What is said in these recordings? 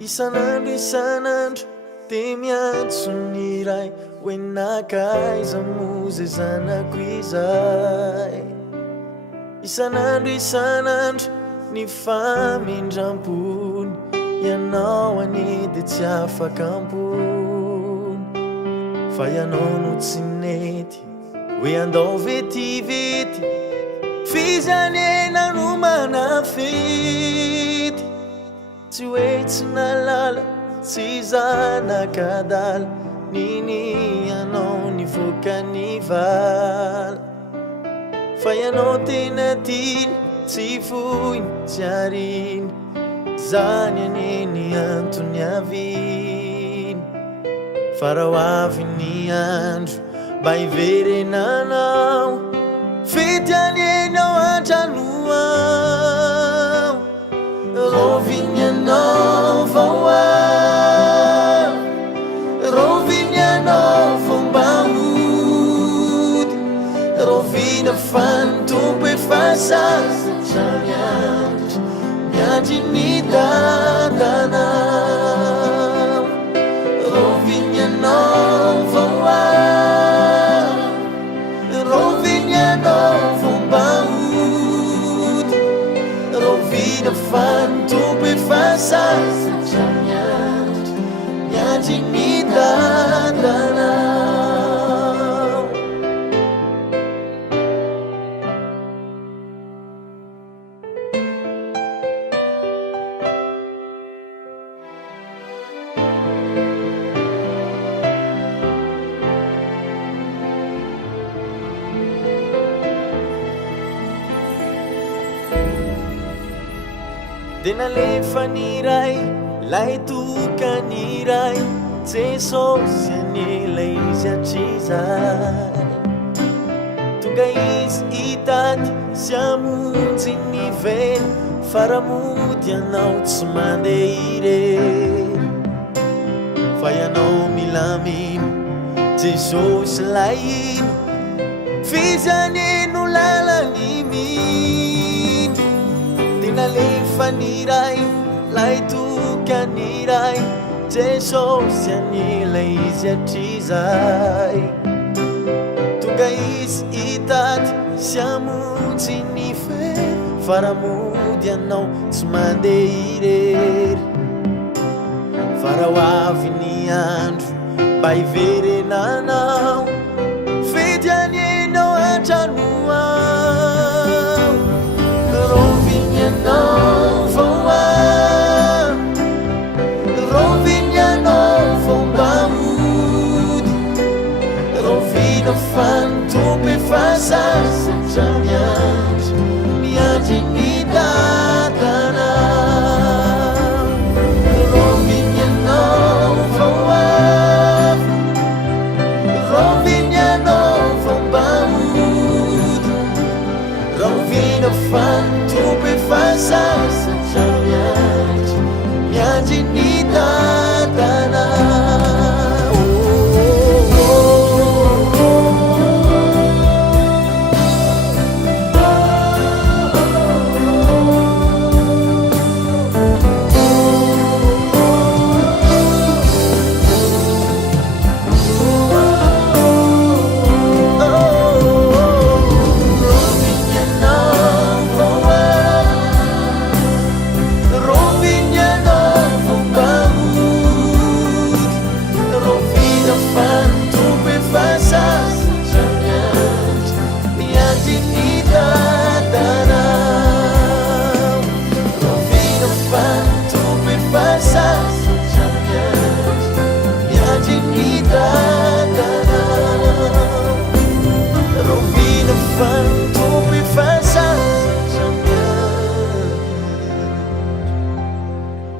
isanandro de miantsony ray hoenakaiza moze zanako izay isanandro ny famindrampony ianao ane de tsy afakampony fa ianao no tsy nety hoe andao vetivety fizanena no manafety tsy hoe tsy nalala tsy zanakadala nini ianao nivoaka ny vala fa ianao tena tiny tsy voiny tsy ariny zany aneny antony aviny fa raha avy ny andro mba hiverenanao fety anenao antranoao roviny anao vao ao roviny anao fomba hody rovina fantompo efa sasatra miandro miandry ny dadanao roviny anao vao ao roviny anao fomba hody rovina fantompo efa sasatra miandro miandry ny dadanao de nalefa ny ray lay tokany ray jesosy anela izy atrizay tonga izy hitady sy amonjy ny veny faramody anao tsy mandeha irery fa ianao milamino jesosy lay ino fizaneno lalany mino de nalefa ny ray lay tokany ray jesosy anela izy atrizay tonga izy hitady sy amonjy ny feny faramody anao tsy mandeha irery fa raha avy ny andro mba hiverenanao fety anenao antranoao roviny anao vao ao roviny anao fomba hody rovina fantompo efa sasatra miandro miandry ny dadanao roviny anao vao ao roviny anao fomba hody rovina fantompo efa sasatra miandro miandry ny dadanao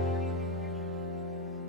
Dadanao.